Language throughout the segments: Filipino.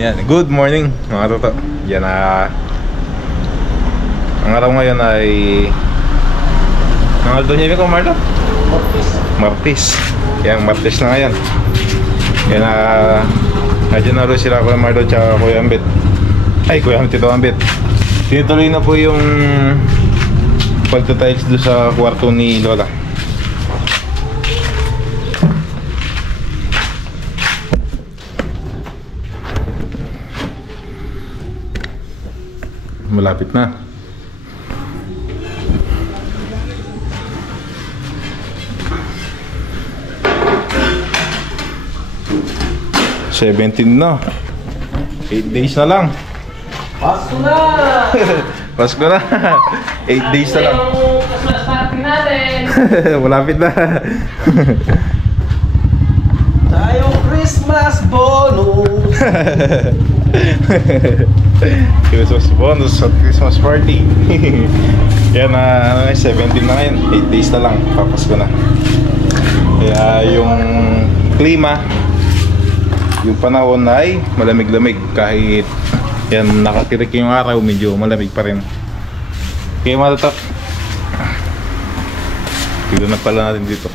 Yan, good morning mga toto. Yan ang araw ngayon ay ang aldo niya ko Marlo? Martis. Yan, Martis na ngayon. Yan nandiyan na rin sila Kuya Marlo tsaka Kuya Ambit. Ay, Kuya Tito Ambit. Tinutuloy na po yung pagtatiles doon sa kwarto ni Lola. Malapit na. $17 na. 8 days na lang. Pasko na! Pasko na. 8 days na lang. Yung Christmas party natin. Malapit na. Tayong Christmas bonus. Christmas bonus at Christmas party. Yan 17 na ngayon. 8 days na lang. Papasko na. Kaya yung klima, yung panahon ay malamig-lamig. Kahit yan nakatirik yung araw, medyo malamig pa rin. Kaya matatak, tignan na pala natin dito.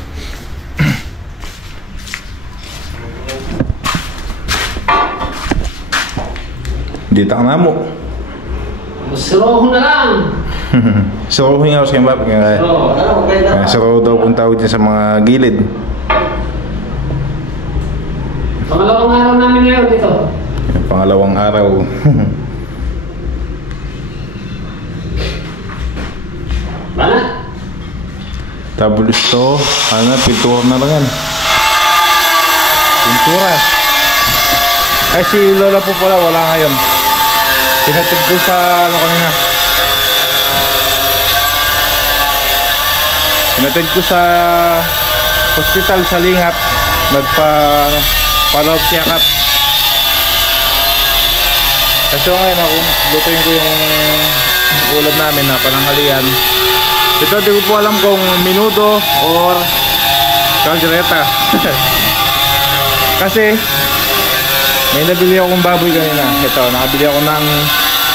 Dito ang namo. Suroho na lang. Suroho nga ako sa imbap. Suroho daw kung tawag dyan sa mga gilid. Pangalawang araw namin ngayon dito. Pangalawang araw. Bala? Tapos to, pintura na lang yan. Pintura. Ay, si Lola po pala, wala ngayon. Pinatid ko sa kanina. Pinatid ko sa hospital sa Lingap. Nagpa-follow-up check-up. Kasi ngayon ako, lutuin ko yung ulam namin na pananghalian. Ito, di ko po alam kung minuto or caldereta. Kasi may nabili akong baboy kanina. Ito, nakabili ako ng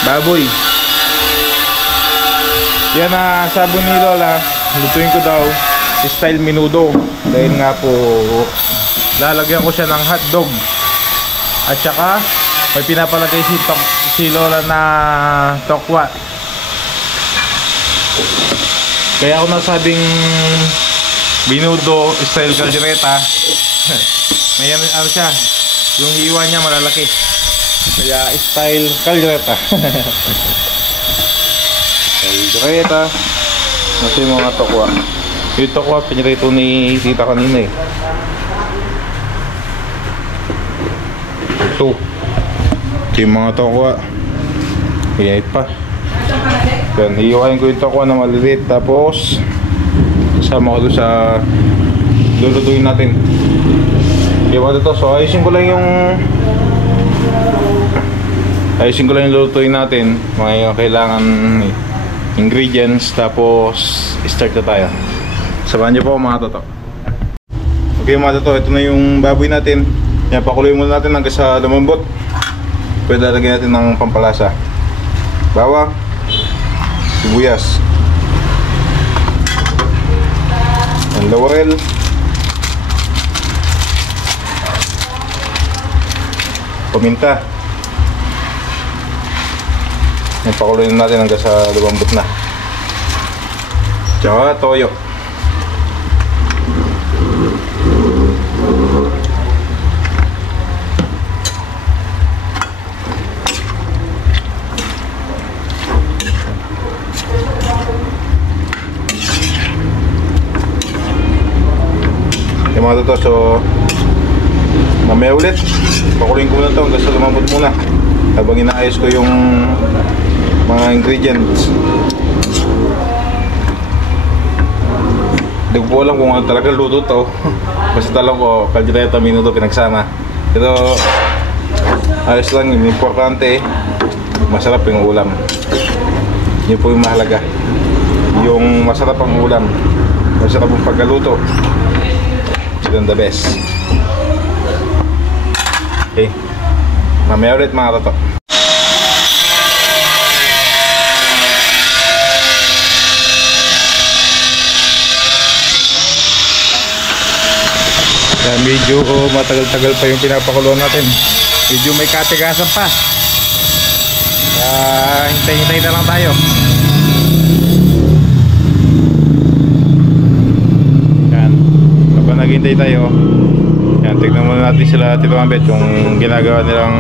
baboy. Yan sabi ni Lola, lutuin ko daw style minudo. Dahil nga po lalagyan ko siya ng hotdog. At saka may pinapalagay si Lola na tokwa. Kaya ako nasabing minudo style caldereta. May ano siya, yung hiwa niya malalaki. Kaya style caldereta. Caldereta. Ito yung mga tokwa. Yung tokwa pinirito ni tita kanina eh. Ito yung mga tokwa. Hiyait pa. Yan, hiwain ko yung tokwa na maliliit. Tapos kasama ko doon sa lulutuin natin. Kaya ito, so ayusin ko lang yung lulutuin natin. Mga kailangan ingredients. Tapos start na tayo. Samahan niyo po mga toto. Okay mga toto, ito na yung baboy natin. Yan, pakuloy muna natin hanggang sa lumambot. Pwede lalagyan natin ng pampalasa. Bawang, sibuyas, ang laurel, paminta. Yan, pakuloy natin hanggang sa lumambot na. Tsaka toyo. Yung mga toto, so mamaya ulit pakuloyin ko muna ito hanggang sa lumambot muna habang inaayos ko yung mga ingredients. Hindi ko po alam kung ano talaga luto to. Basta talang ko caldereta minuto pinagsama. Pero ayos lang, yung importante masarap yung ulam. Yun po yung mahalaga, yung masarap ang ulam, masarap ang pagkaluto. Yun the best. Okay, Mamaya ulit mga toto. Medyo matagal-tagal pa yung pinapakulo natin. Medyo may katigasan pa. Hintay-hintay na lang tayo. Yan. Kapag naghintay tayo, yan, tignan muna natin sila Tito Ambet yung ginagawa nilang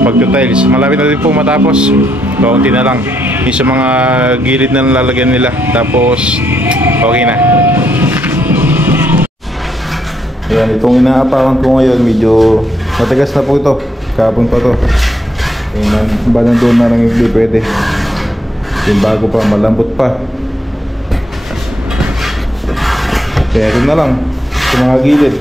pagtutiles. Malapit na din po matapos. Kaunti na lang. Yung sa mga gilid na lalagyan nila. Tapos okay na. Yan, itong inaapakan ko ngayon medyo matigas na po ito. Kahapon pa to. Tingnan, ba nandun na lang hindi pwede. Yung bago pa, malambot pa. Kaya ito na lang sa mga gilid.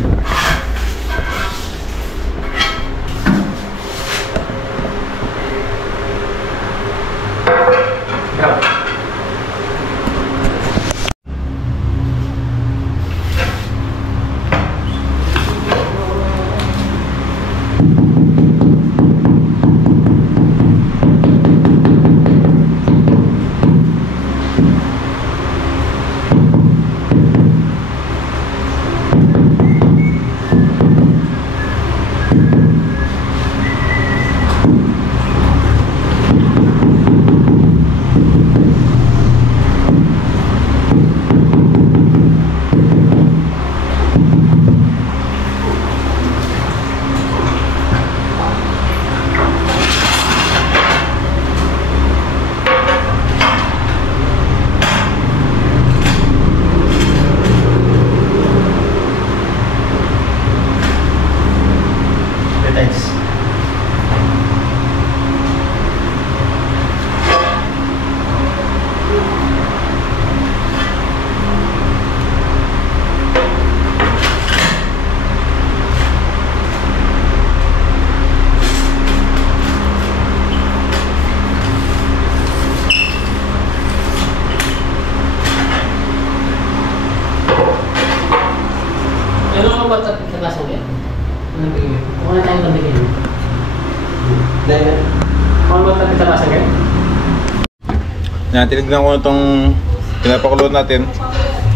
Yan, tinignan ko itong pinapakulo natin,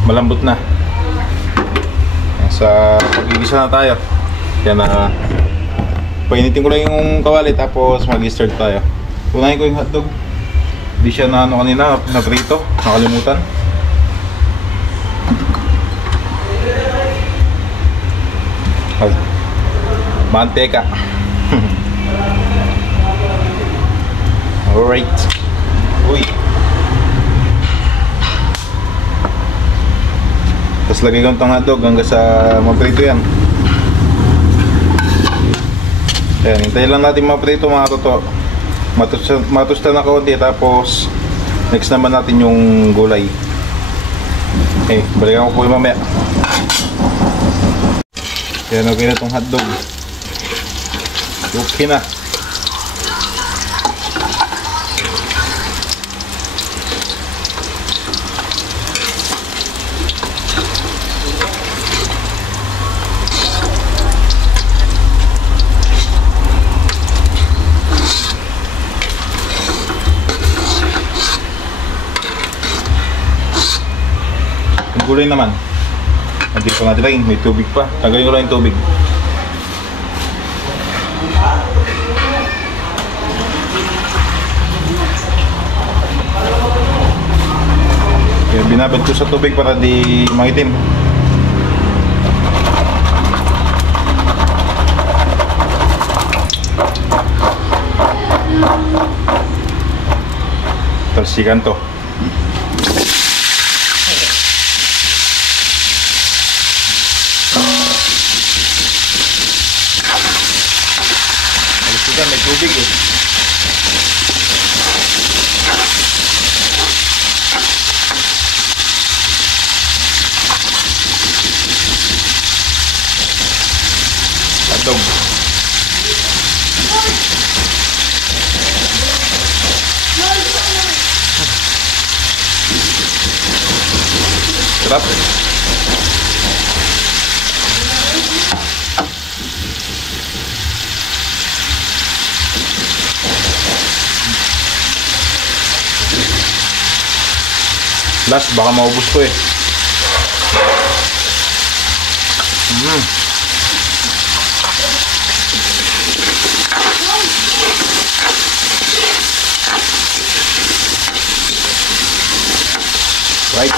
malambot na. Sa pag-igisa na tayo. Yan na, painitin ko lang yung kawali tapos mag-start tayo. Unahin ko yung hotdog. Hindi siya na ano kanina, naprito, nakalimutan. Manteca. Alright. Uy. Tapos lagay ko itong hotdog hanggang sa maprito yan. Ayan, hintayin lang natin maprito mga toto. Matusta na kaunti tapos next naman natin yung gulay. Okay, balikan ko po yung mamaya. Ayan, okay na itong hotdog. Okay na. Gulay naman hindi pa natin laging, may tubig pa. Tagayin ko lang yung tubig. Kaya binabad ko sa tubig para di mangitim. Talsikan to. May tubig eh. Hotdog. Sarap. Last, baka maubos ko eh. Right.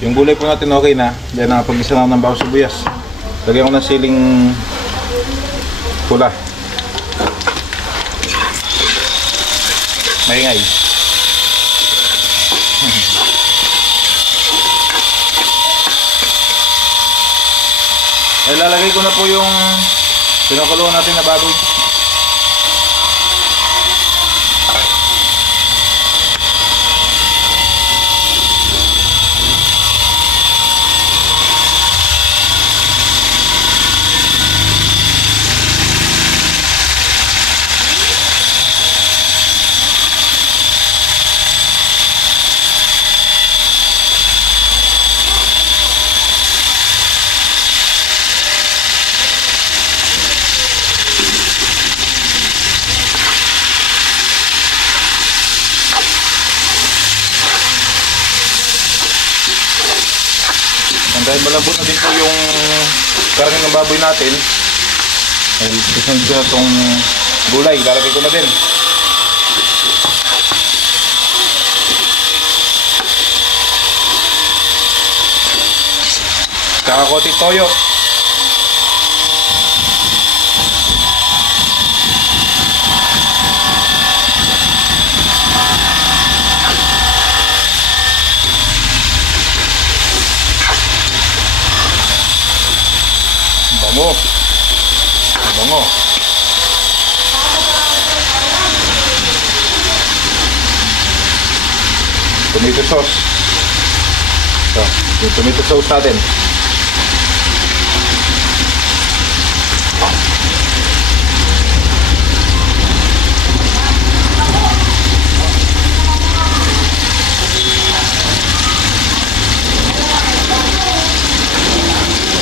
Yung gulay po natin okay na. Diyan nakapag-isa na ako ng bawang sibuyas. Lagyan ko ng siling pula. Maingay. Ay, lalagay ko na po yung pinakuluan natin na baboy. Dahil malambot na din po yung karne ng baboy natin, dahil susunod ko na itong gulay, lalagay ko na din. Tsaka konti toyo. Bango. Bango. Tomato sauce. So, yung tomato sauce natin.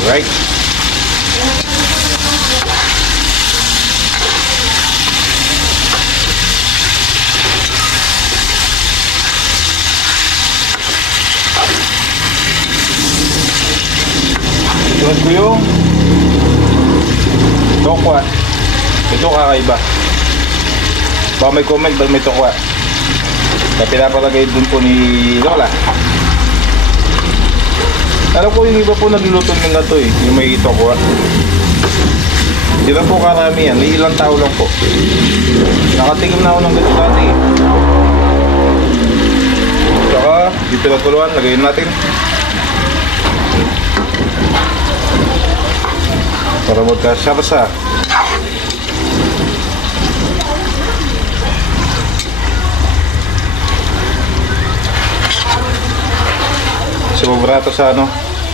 Alright. Sunod ko yung tokwa. Ito kakaiba. Baka may comment dahil may tokwa. Na pinapalagay dun po ni Lola. Alam ko yung iba po nagluluto ng gato eh, yung may tokwa. Hindi lang po karami yan, may ilang tao lang po. Nakatingin na ako ng gato dati eh. Saka, yung pinagkuluan, lagayin natin. Para magkasarsa. Sobra to sa ano,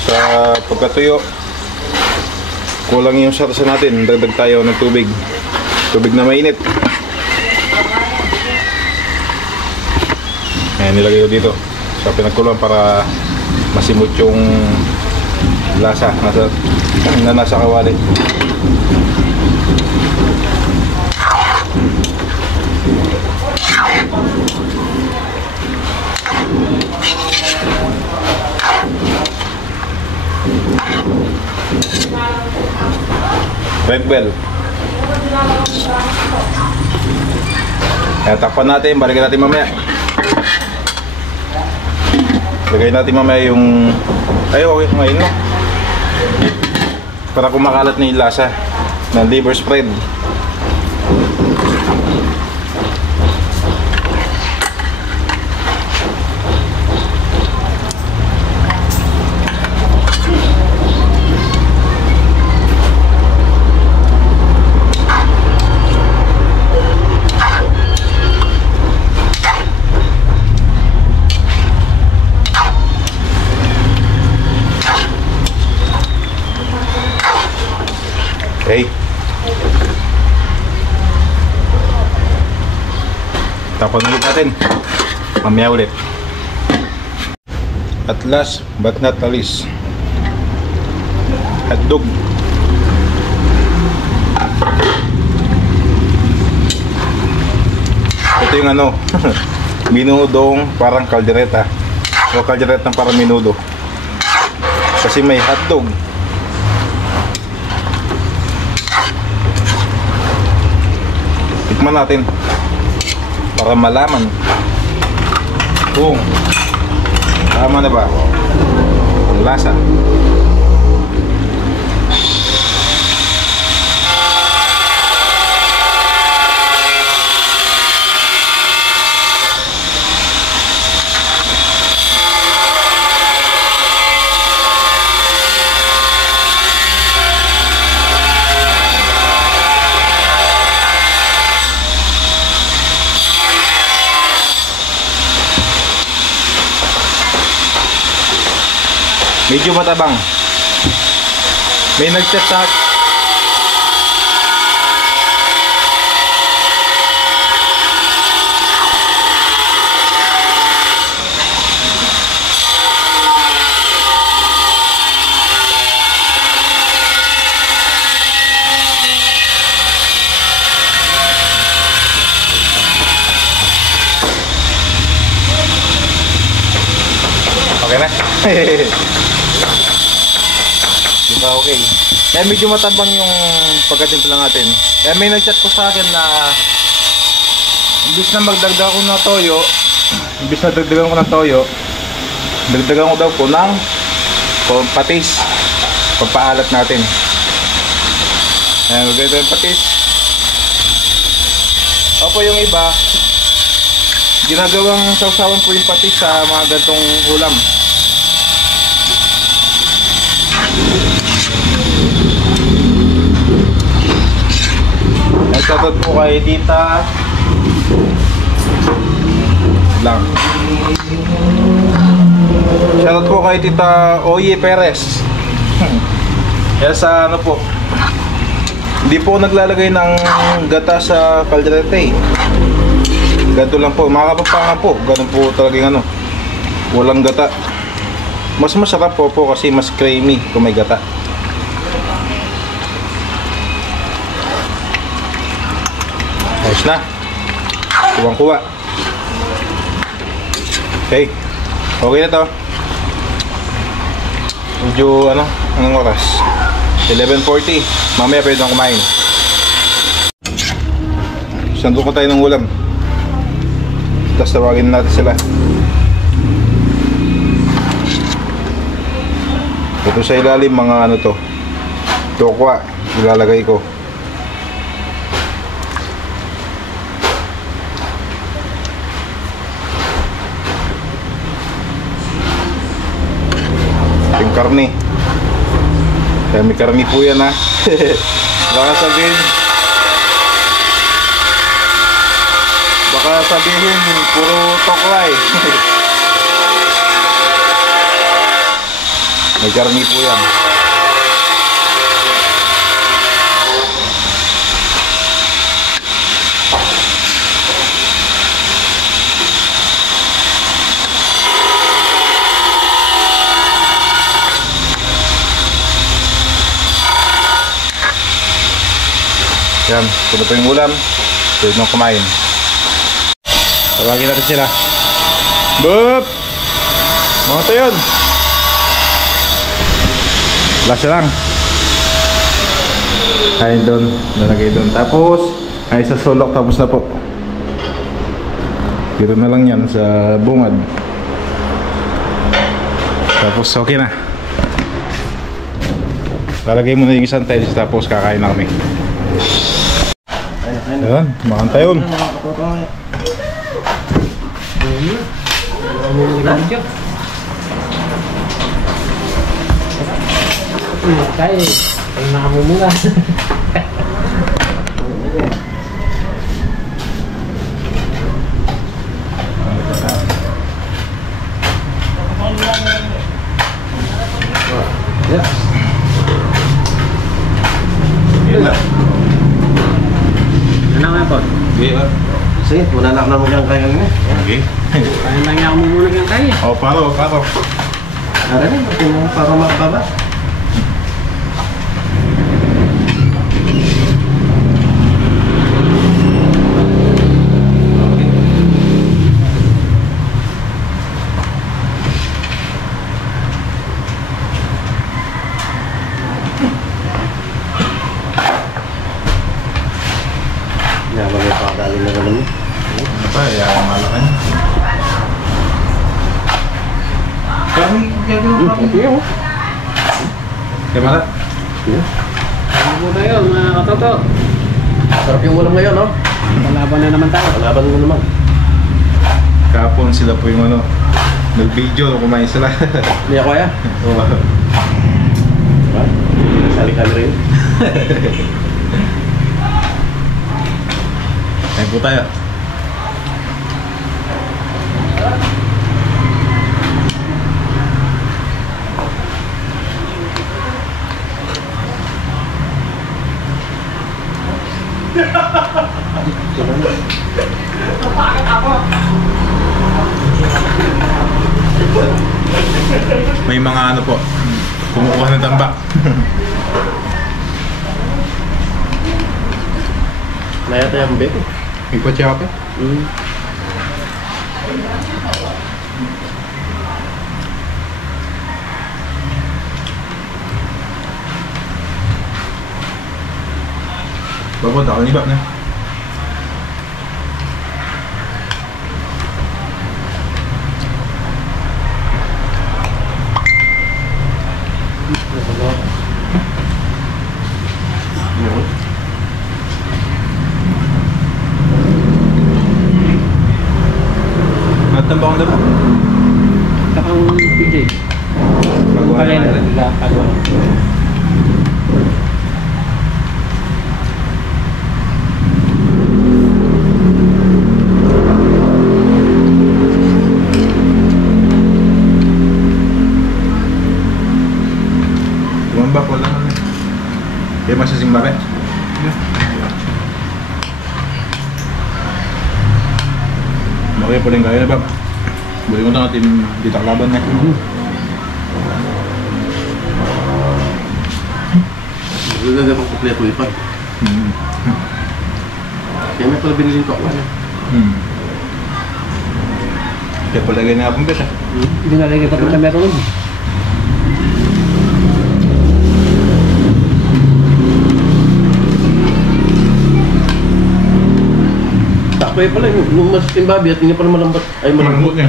sa pagkatuyo. Kulang yung sarsa natin, dagdag tayo ng tubig. Tubig na mainit. Ayan, nilagay ko dito sa pinagkuluan para masimot yung lasa na nasa kawali. Red bell. Kaya takpan natin, balikan natin mamaya. Lagay natin mamaya yung okay ngayon no? Para kumakalat na yung lasa ng liver spread. Okay. Tapon ulit natin. Mamaya ulit. At last but not least, hotdog. Ito yung ano minudong parang kaldereta o kaldereta parang minudo, kasi may hotdog. Tikman natin para malaman kung tama na ba ang lasa. Medyo matabang. May nag-chat sa okay na. Diba okay? Kaya medyo matabang yung pagkatimpla natin. Kaya may nag-chat ko sa akin na imbis na magdagdag ko ng toyo, imbis na dagdagan ko ng toyo, dagdagan ko daw po ng patis. Pagpaalat natin. Ayan, magdagdag yung patis. Opo, yung iba ginagawang sausawan po yung patis sa mga gantong ulam. Shoutout po kay Tita lang. Shoutout po kay Tita Oye Perez. Kaya sa ano po, hindi po naglalagay ng gata sa kalderete. Ganito lang po, mga kapampangan po. Ganun po talagang ano, walang gata. Mas masarap po kasi mas creamy kung may gata. Ayos na. Kuwang-kuwa. Okay. Okay na to. Medyo ano, anong oras? 11:40. Mamaya pwede na kumain. Sando ko tayo ng ulam. Tapos tawagin natin sila. Ito sa ilalim mga ano to, tokwa, ilalagay ko. Yung karne. Kaya may karne po yan ha. Baka sabihin puro tokwa eh. May karne po yan. Yan, ito po yung ulam. Pwede nang kumain. Tawagin natin sila. Boop! Mga ito yun. Lasa lang. Kain doon. Nalagay doon. Tapos, ay sa sulok. Tapos na po. Dito na lang yan sa bungad. Tapos okay na. Lalagay mo na yung isang tiles. Tapos kakain na kami. Ayan, makanta yun. Kaya, ay makamumula. Ano nga po? Sige, muna na ako naman kang kaya kanina. Okay. Kaya lang ako muna kang kaya. O, paro. Ano rin, para makababa. Sige mo. Kaya mara. Ano po tayo mga katoto? Sarap yung ulam ngayon, no? Palaban na naman tayo. Palaban mo naman. Kapon sila po yung ano, nag-video nung kumain sila. Hindi ako kaya. Oo. Diba? Sali-sali rin. Kain po tayo. May mga ano po, kumukuha ng tambak. Naya tayo ang beko. Ikot siya ako. Bago daw ni bab na. Natambak ang daba. Kakang PJ. Pagawa Pagay na. natin. Pagawa. Tumambak wala naman. Kaya masasing bakit? Makaya po rin kaya na ba? Buli ko na natin dito laban na. Magaganda pang kumpleto ipan. Kaya may pala binilin ko ako. Kaya pala ganyan nga pong beta. Hindi nalagay pa sa meron. Takpay pala yung mas timbabi at hindi pala malambot. Ay malambot. niya.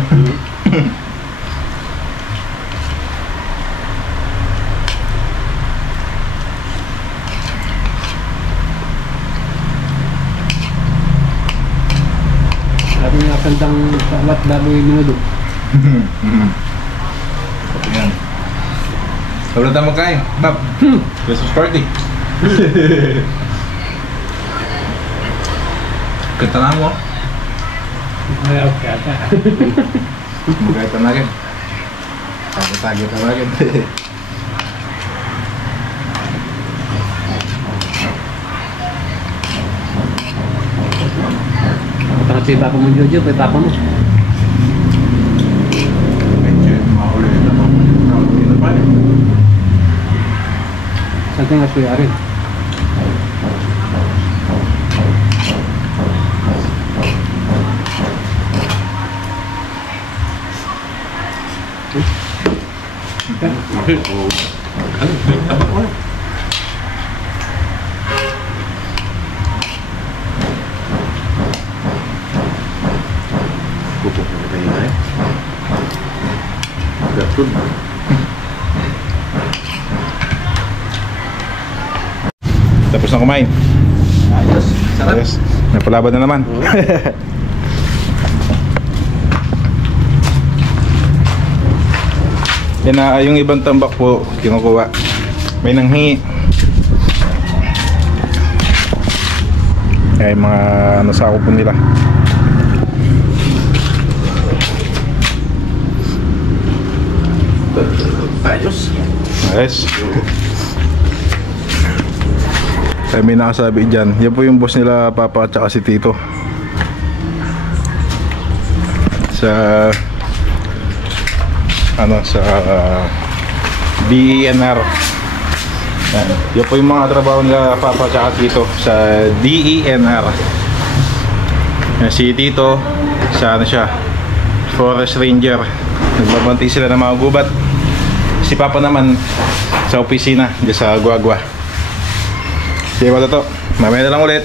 Ating nga kandang sawat bago yung minudo. Yan. Wala tayo magkain. Bab. Christmas party. Kanta na mo. Ay, okay ata. Magkaitan na rin. Tagit na rin. Tapos iba ko mo Jojo, pwede mo. Medyo maulit na mo. Ito pa rin. Saan tayo nga suya rin? Pupuk na tayo na eh. Gatun. Tapos na kumain. Ayos. Sarap. Ayos. May palaban na naman. Yan na, yung ibang tambak po, kinukuha. May nanghingi. Kaya yung mga nasako po nila. Ayos. Ayos. Kaya may nakasabi dyan. Yan po yung boss nila, Papa at saka si Tito. Sa sa DENR. Yan po yung mga trabaho nila Papa at Tito sa DENR. Yan, si Tito sa siya, Forest Ranger. Nagbabanti sila ng mga gubat. Si Papa naman sa opisina dyan sa Guagua. Sige ba to? Mamaya na lang ulit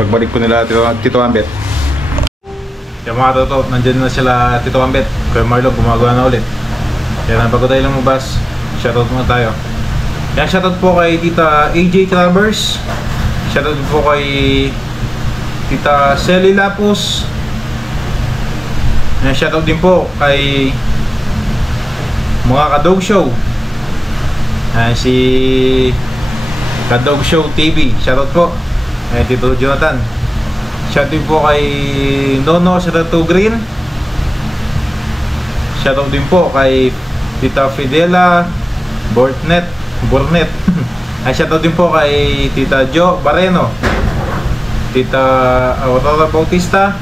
pagbalik po nila Tito Ambet. Yung mga toto, nandiyan na sila Tito Ambet. Kuya Marlo gumagawa na ulit. Yan, bago tayo lumabas, shoutout muna tayo. Yan, shoutout po kay Tita AJ Travers. Shoutout po kay Tita Selly Lapus. Yan, shoutout din po kay mga Kadog Show. Yan, si Kadog Show TV. Shoutout po. Yan, Tito Jonathan. Shoutout din po kay Nono Serato Green. Shoutout din po kay Tita Fidela Bornet. Ay, shoutout din po kay Tita Jo Bareno, Tita Aurora Bautista,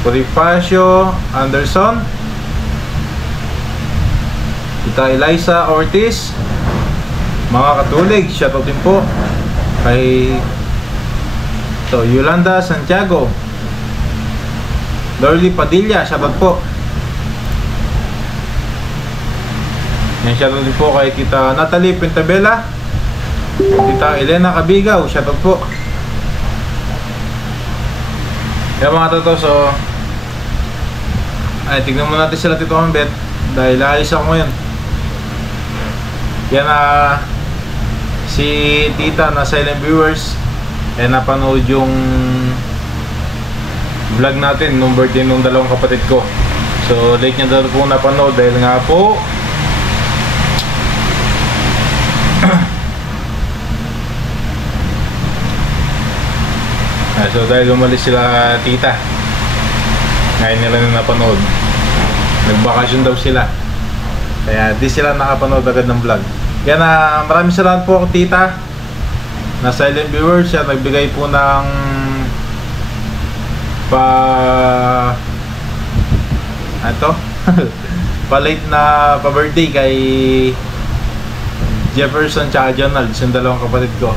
Bonifacio Anderson, Tita Eliza Ortiz, mga katulig. Shoutout din po kay Yolanda Santiago, Lorly Padilla. Shoutout po. Yan, shoutout din po kay Tita Natalie Pentabella, Tita Elena Cabigaw. Shoutout po. Yan mga toto, so ay, tignan mo natin sila Tito Ambet dahil aalis ako ngayon. Yan si Tita na silent viewers napanood yung vlog natin nung birthday nung dalawang kapatid ko. So late niya daw po napanood dahil nga po so dahil umalis sila tita, ngayon nila na napanood. Nagbakasyon daw sila, kaya di sila nakapanood agad ng vlog. Yan, maraming salamat po tita na silent viewers. Yan, nagbigay po ng pa-late na pa-birthday kay Jefferson tsaka Jonald, yung dalawang kapatid ko.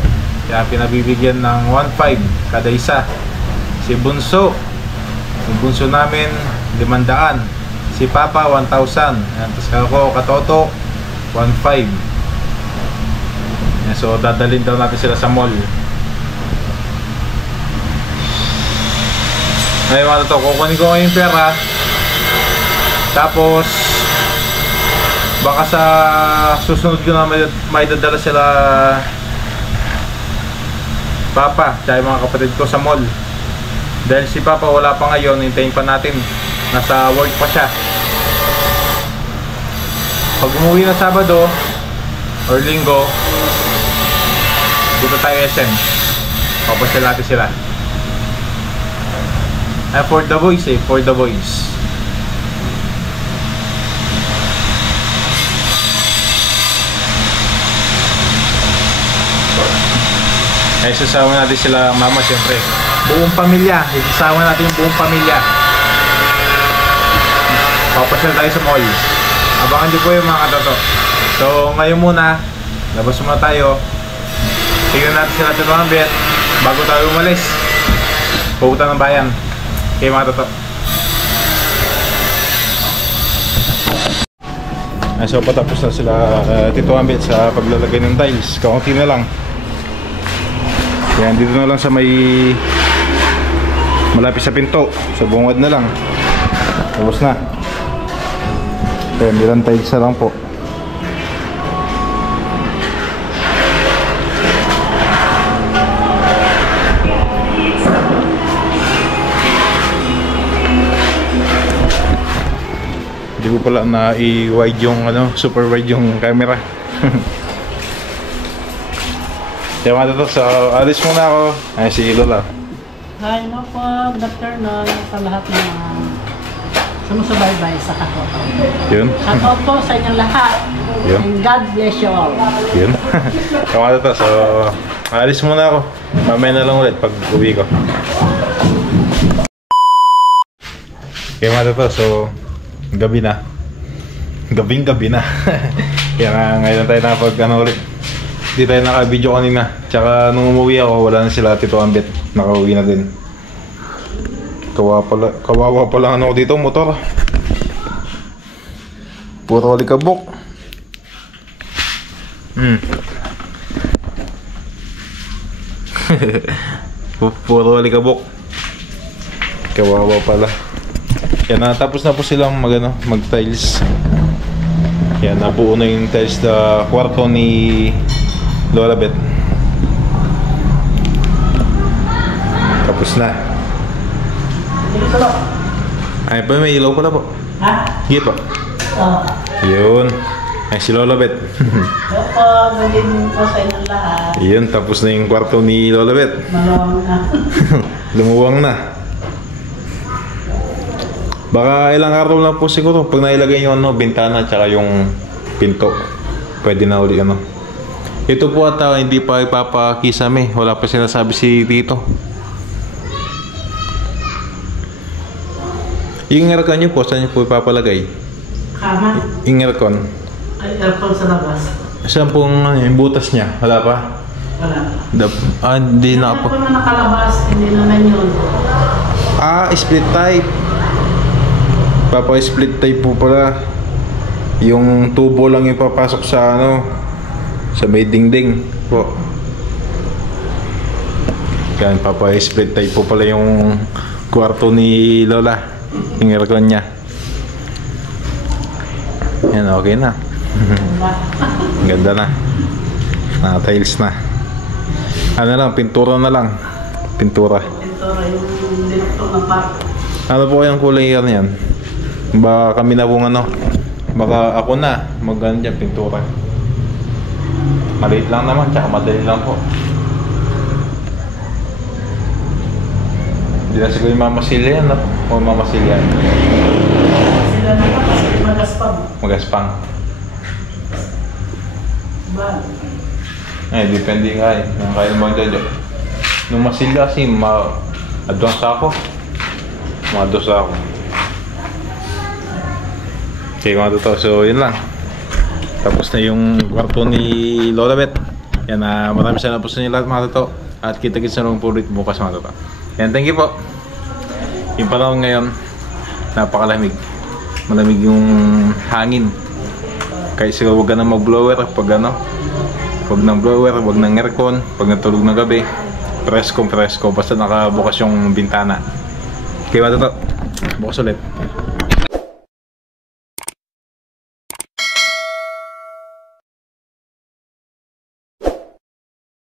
Kaya pinabibigyan ng 1.5 kada isa. Si Bunso, yung bunso namin 500. Si Papa 1,000. Tapos ako katoto 1.5. So dadalhin daw natin sila sa mall. Ngayon mga to, kukunin ko ngayon pera. Tapos baka sa susunod ko na may dadala sila Papa tsaka mga kapatid ko sa mall. Dahil si Papa wala pa ngayon, hintayin pa natin, nasa work pa siya. Pag umuwi na Sabado or Linggo, dito tayo SM, papasyal natin sila. For the boys for the boys. Ay, sasama natin sila mama, siyempre. Buong pamilya. Isasama natin yung buong pamilya. Papasyal tayo sa mall. Abangan nyo po yung mga katoto. So, ngayon muna, labas muna tayo. Tingnan natin sila Tito Ambet bago tayo umalis. Pupunta ng bayan. Okay mga katoto. So, patapos na sila Tito Ambet sa paglalagay ng tiles. Kaunti na lang. Yan, dito na lang sa may malapit sa pinto, sa bungad na lang. Tapos na. Kaya nilang tiles na lang po. Hindi ko pala na i-wide yung super wide yung camera. Kaya mga to, so alis muna ako. Ay, si Lola. Hi, no po. Good afternoon sa lahat ng mga sumusubaybay sa Katoto. Yun. Katoto sa inyong lahat. Yun. And God bless you all. Yun. Kaya mga to, so alis muna ako. Mamaya na lang ulit pag uwi ko. Kaya mga to, so gabi na. Gabing-gabi na. Kaya ngayon tayo nakapag ulit. Hindi tayo naka-video kanina. Tsaka nung umuwi ako, wala na sila Tito Ambet. Nakauwi na din. Kawawa pala ako dito, motor. Puro alikabok. Puro alikabok. Kawawa pala. Yan, natapos na po silang mag-tiles. Yan, nabuo na yung tiles na kwarto ni Lola Bet. Tapos na. Ay pa, may ilaw pala po. Ha? Sige po. Oo. Yun. Ay, si Lola Bet. Opo, maging po sa inyong lahat. Yun, tapos na yung kwarto ni Lola Bet. Malawang na. Lumuwang na. Baka ilang araw lang po siguro pag nailagay yung bintana at saka yung pinto. Pwede na uli ano. Ito po ata hindi pa ipapakisame. Wala pa sinasabi si Tito. Yung aircon nyo po, saan nyo po ipapalagay? Kama. Yung aircon. Ay, aircon sa labas. Saan po yung butas niya? Wala pa? Wala. Hindi na po. Aircon na nakalabas, hindi naman yun. Split type. Split type po pala. Yung tubo lang ipapasok sa sa may dingding po. Yan, split type po pala yung kwarto ni Lola. Yung aircon niya. Yan, okay na. Ganda na. Tiles na. Ano lang, pintura na lang. Pintura. Pintura yung dinuktok ng park. Ano po kayang kulay yan? Baka kami na pong baka ako na mag-ano dyan, pintura. Maliit lang naman, tsaka madali lang po. Hindi na siguro yung mamasilya yan, o mamasilya yan. Sila naman kasi magaspang. Magaspang. Ba? Ay, depende nga eh. Nang kaya naman dyan. Nung masilya kasi, ma-advance ako. Ma-advance ako. Okay mga totoo, so yun lang. Tapos na yung kwarto ni Lola Bet. Yan, maraming salamat po sa inyo lahat mga totoo. At kita-kits na lang po ulit bukas mga totoo. Yan, thank you po. Yung panahon ngayon, napakalamig. Malamig yung hangin. Kaya siguro huwag ka na mag-blower pag huwag ng blower, huwag ng aircon, pag natulog ng gabi. Presko, basta nakabukas yung bintana. Okay mga totoo, bukas ulit.